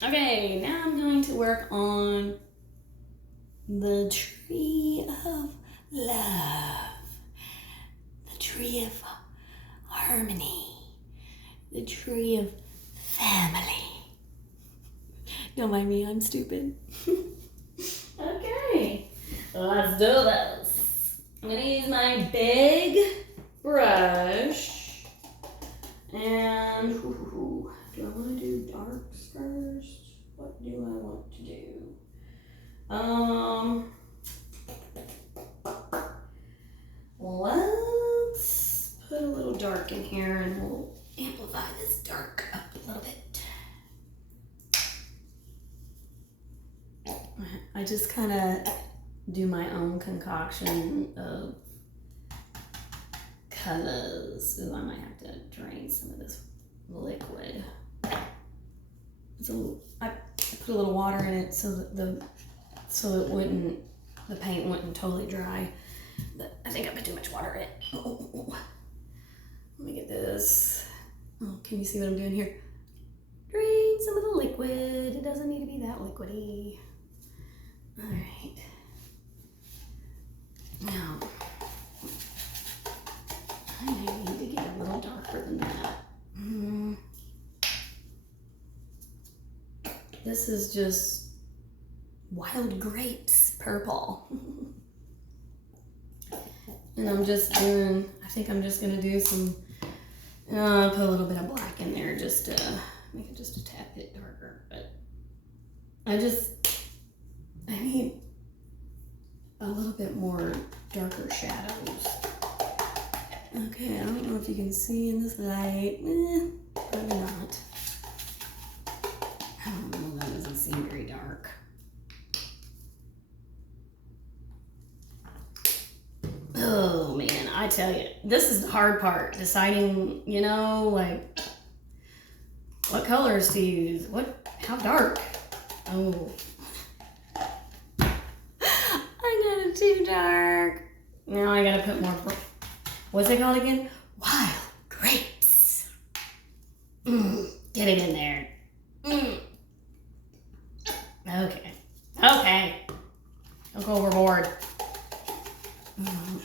Okay, now I'm going to work on the tree of love, the tree of harmony, the tree of family. Don't mind me, I'm stupid. Okay, let's do this. I'm gonna use my big brush and do I want to do darks first? What do I want to do? Let's put a little dark in here and we'll amplify this dark up a little bit. I just kind of do my own concoction of colors. So I might have to drain some of this liquid. So I put a little water in it so that the paint wouldn't totally dry. But I think I put too much water in it. Oh. Let me get this. Oh, can you see what I'm doing here? Drain some of the liquid. It doesn't need to be that liquidy. All right. Now, I may need to get a little darker than that. This is just wild grapes purple. And I'm just doing, I think I'm just gonna do some, put a little bit of black in there just to make it just a tad bit darker. But I need a little bit more darker shadows. Okay, I don't know if you can see in this light. Probably not. I don't know, that doesn't seem very dark. Oh man, I tell you, this is the hard part, deciding, like what colors to use, how dark. Oh. I got it too dark. Now I gotta put more, what's it called again? Wild grapes. Get it in there. Okay. Don't go overboard.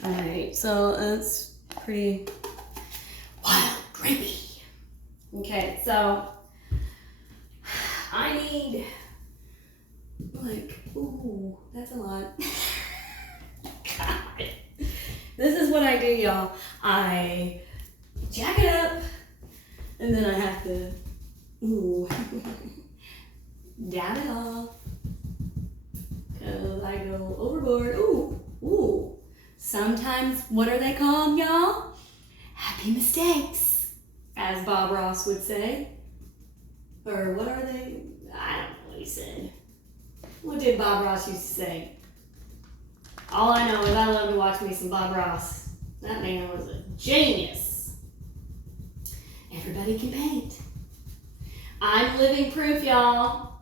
All right, so that's pretty wild grapey. Okay, so I need ooh, that's a lot. God. This is what I do, y'all. I jack it up and then I have to, dab it off. Cause I go overboard. Ooh. Sometimes, what are they called, y'all? Happy mistakes, as Bob Ross would say. Or what are they? I don't know what he said. What did Bob Ross used to say? All I know is I love to watch me some Bob Ross. That man was a genius. Everybody can paint. I'm living proof, y'all.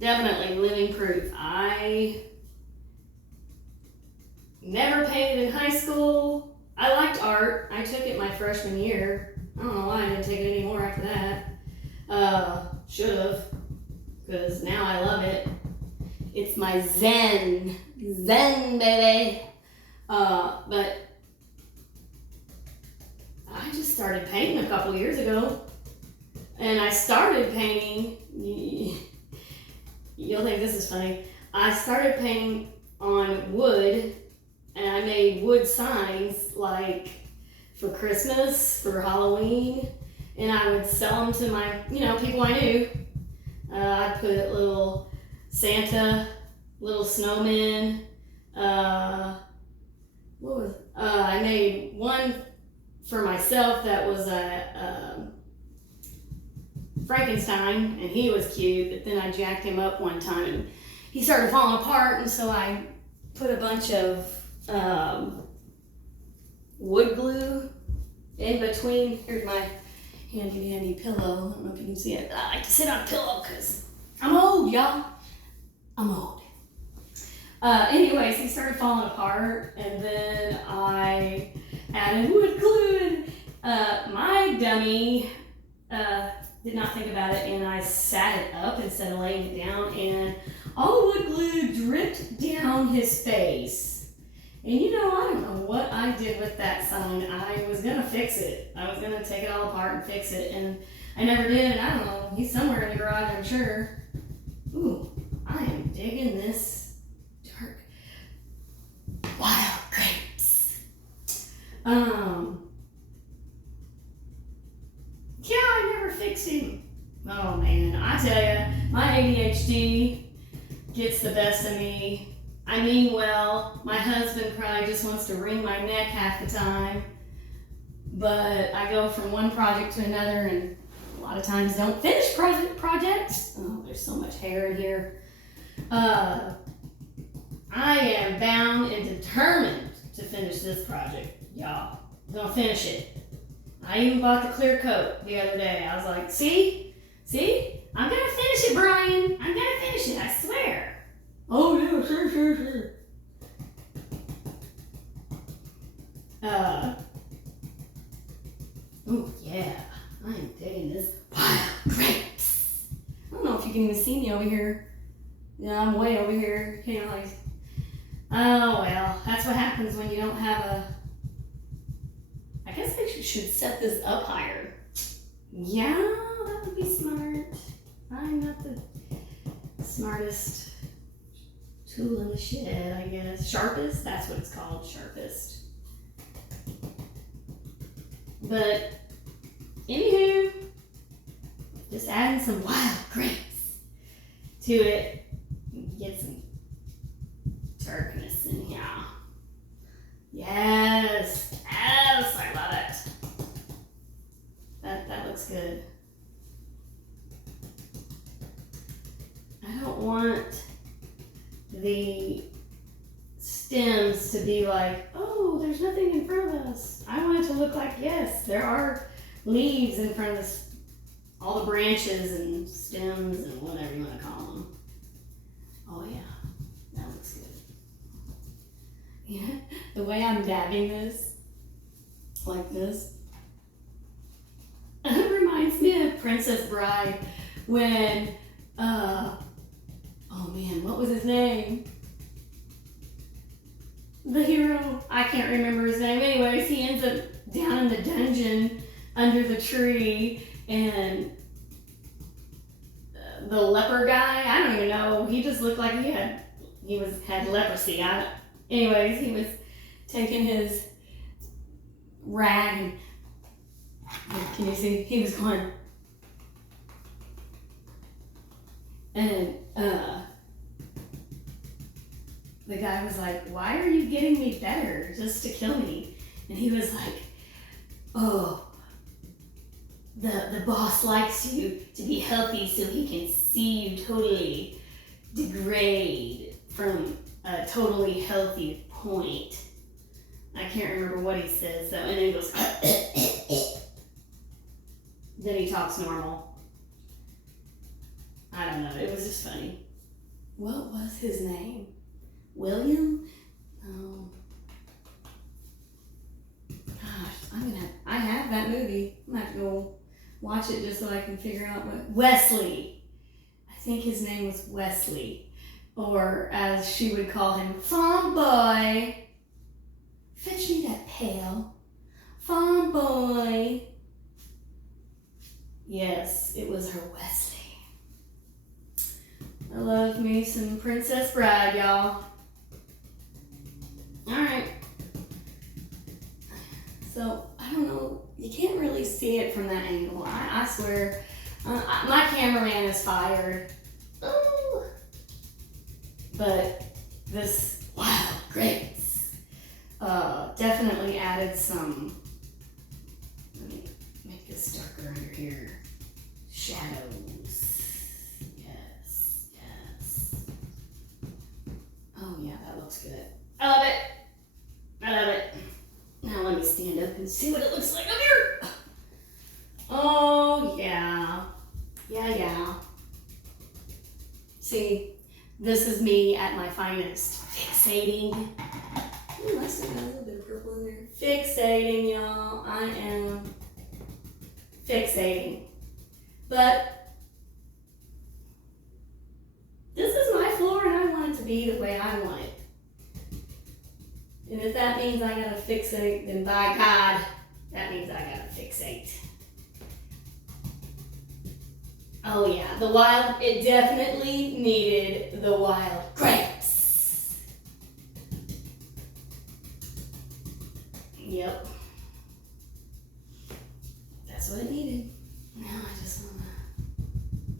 Definitely living proof. I never painted in high school. I liked art. I took it my freshman year. I don't know why I didn't take it anymore after that. Should have, because now I love it. It's my zen, baby. But I just started painting a couple years ago, and I started painting. You'll think this is funny. I started painting on wood, and I made wood signs like for Christmas, for Halloween, and I would sell them to my, people I knew. I'd put little Santa, little snowmen. I made one for myself that was a Frankenstein, and he was cute, but then I jacked him up one time and he started falling apart, and so I put a bunch of wood glue in between. Here's my handy dandy pillow. I don't know if you can see it. I like to sit on a pillow because I'm old, y'all. I'm old. Anyways, he started falling apart, and then I added wood glue, and my dummy did not think about it, and I sat it up instead of laying it down, and all the wood glue dripped down his face. And you know, I don't know what I did with that sign. I was gonna fix it. I was gonna take it all apart and fix it, and I never did. I don't know. He's somewhere in the garage, I'm sure. Ooh, I am digging this dark wild grapes. Yeah, I never fixed him. Oh man, I tell you, my ADHD gets the best of me. I mean well, my husband probably just wants to wring my neck half the time, but I go from one project to another and a lot of times don't finish projects. Oh, there's so much hair in here. I am bound and determined to finish this project, y'all. I'm gonna finish it. I even bought the clear coat the other day. I was like, see, I'm gonna finish it, Brian. I'm gonna finish it, I swear. Oh yeah, sure. Oh yeah, I am digging this wild grapes. I don't know if you can even see me over here. Yeah, I'm way over here. Can't really. Oh well, that's what happens when you don't have a. I guess I should set this up higher. Yeah, that would be smart. I'm not the smartest tool in the shed, I guess. Sharpest? That's what it's called, sharpest. But, anywho, just adding some wild grapes to it. Get some darkness in here. Yes, I love it. That looks good. I don't want the stems to be like, oh, there's nothing in front of us. I want it to look like, yes, there are leaves in front of us, all the branches and stems and whatever you want to call them. Oh yeah, that looks good. Yeah, the way I'm dabbing this, like this, it reminds me of Princess Bride when, oh man, what was his name? The hero, I can't remember his name. Anyways, he ends up down in the dungeon under the tree, and the leper guy, I don't even know, he just looked like he had leprosy. Anyways, he was taking his rag and, can you see? He was going, and the guy was like, why are you getting me better just to kill me? And he was like, oh, the boss likes you to be healthy so he can see you totally degrade from a totally healthy point. I can't remember what he says though, and then he goes, then he talks normal. I don't know, it was just funny. What was his name? William? Oh. Gosh, I have that movie. I'm gonna have to go watch it just so I can figure out what. Wesley. I think his name was Wesley. Or as she would call him, Fawn Boy. Fetch me that pail. Fawn Boy. Yes, it was her Wesley. I love me some Princess Bride, y'all. Alright. So, I don't know. You can't really see it from that angle. I swear. My cameraman is fired. Ooh. But this wild grapes definitely added some. Let me make this darker under here. Shadows. Yes. Oh yeah, that looks good. I love it. Now let me stand up and see what it looks like up here. Oh yeah. See, this is me at my finest. Fixating. Ooh, I still got a little bit of purple in there. Fixating, y'all. I am fixating. But this is my floor and I want it to be the way I want it. And if that means I gotta fixate, then by God, that means I gotta fixate. Oh yeah, the wild, it definitely needed the wild grapes. Yep. That's what it needed. Now I just wanna,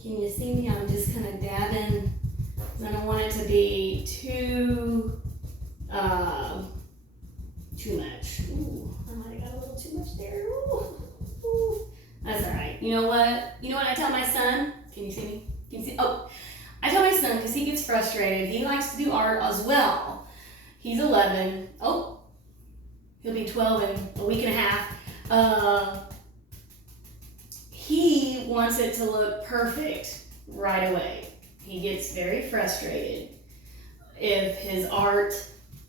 can you see me? I'm just kind of dabbing. I don't want it to be too much. Ooh, I might have got a little too much there. Ooh. That's all right. You know what? You know what I tell my son? Can you see me? Can you see? Oh, I tell my son because he gets frustrated. He likes to do art as well. He's 11. Oh, he'll be 12 in a week and a half. He wants it to look perfect right away. He gets very frustrated if his art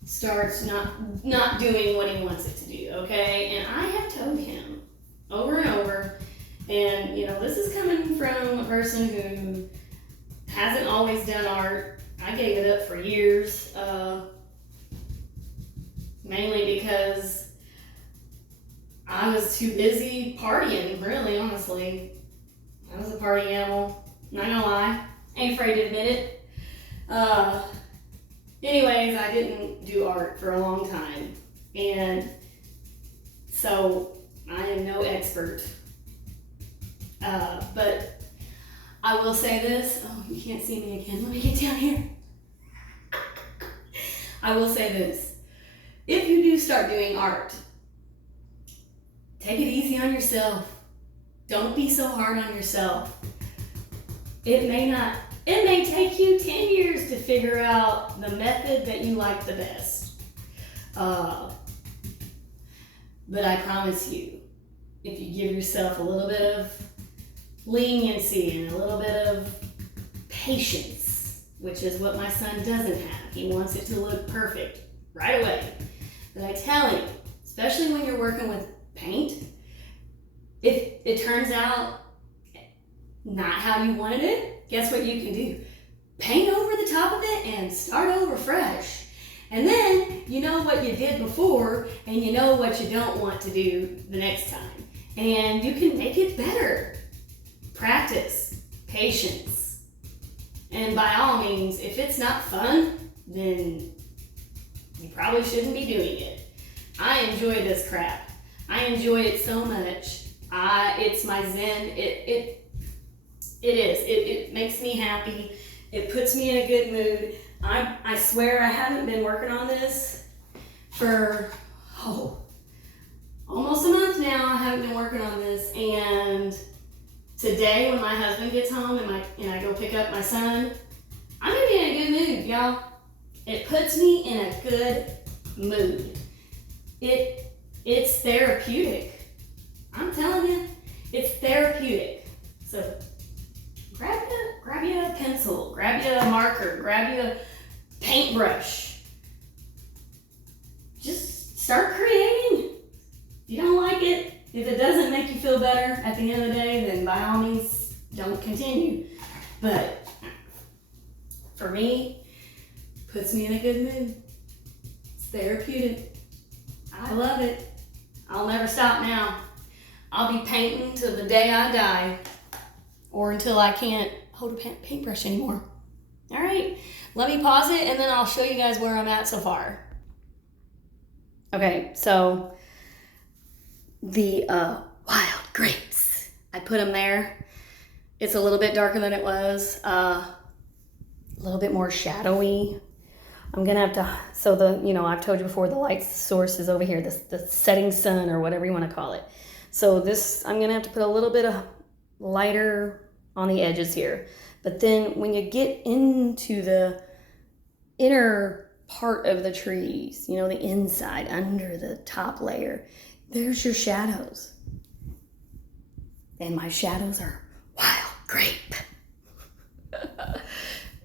starts not doing what he wants it to do, okay? And I have told him over and over, and you know, this is coming from a person who hasn't always done art. I gave it up for years, mainly because I was too busy partying, really, honestly. I was a party animal, not gonna lie. Ain't afraid to admit it. Anyways, I didn't do art for a long time, and so I am no expert. But I will say this. Oh, you can't see me again. Let me get down here. I will say this. If you do start doing art, take it easy on yourself. Don't be so hard on yourself. It may take you 10 years to figure out the method that you like the best. But I promise you, if you give yourself a little bit of leniency and a little bit of patience, which is what my son doesn't have. He wants it to look perfect right away. But I tell him, especially when you're working with paint, if it turns out not how you wanted it, guess what you can do? Paint over the top of it and start over fresh. And then you know what you did before and you know what you don't want to do the next time. And you can make it better. Practice, patience. And by all means, if it's not fun, then you probably shouldn't be doing it. I enjoy this crap. I enjoy it so much. It's my zen. It is. It makes me happy. It puts me in a good mood. I swear I haven't been working on this for almost a month now. I haven't been working on this, and today when my husband gets home and I go pick up my son, I'm gonna be in a good mood, y'all. It puts me in a good mood. It's therapeutic. I'm telling you, it's therapeutic. So grab you a pencil, grab you a marker, grab you a paintbrush. Just start creating. If you don't like it, if it doesn't make you feel better at the end of the day, then by all means, don't continue. But for me, puts me in a good mood. It's therapeutic. I love it. I'll never stop now. I'll be painting till the day I die, or until I can't hold a paintbrush anymore. All right, let me pause it and then I'll show you guys where I'm at so far. Okay, so the wild grapes, I put them there. It's a little bit darker than it was, a little bit more shadowy. I'm gonna have to, so I've told you before, the light source is over here, the setting sun or whatever you wanna call it. So this, I'm gonna have to put a little bit of lighter on the edges here. But then when you get into the inner part of the trees, the inside, under the top layer, there's your shadows. And my shadows are wild grape.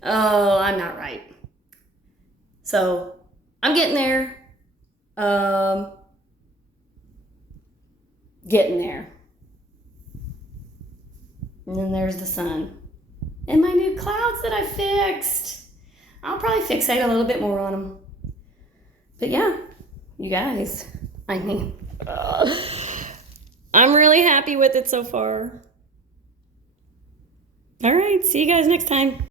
Oh, I'm not right. So I'm getting there. And then there's the sun. And my new clouds that I fixed. I'll probably fixate a little bit more on them. But yeah, you guys, I mean, I'm really happy with it so far. All right, see you guys next time.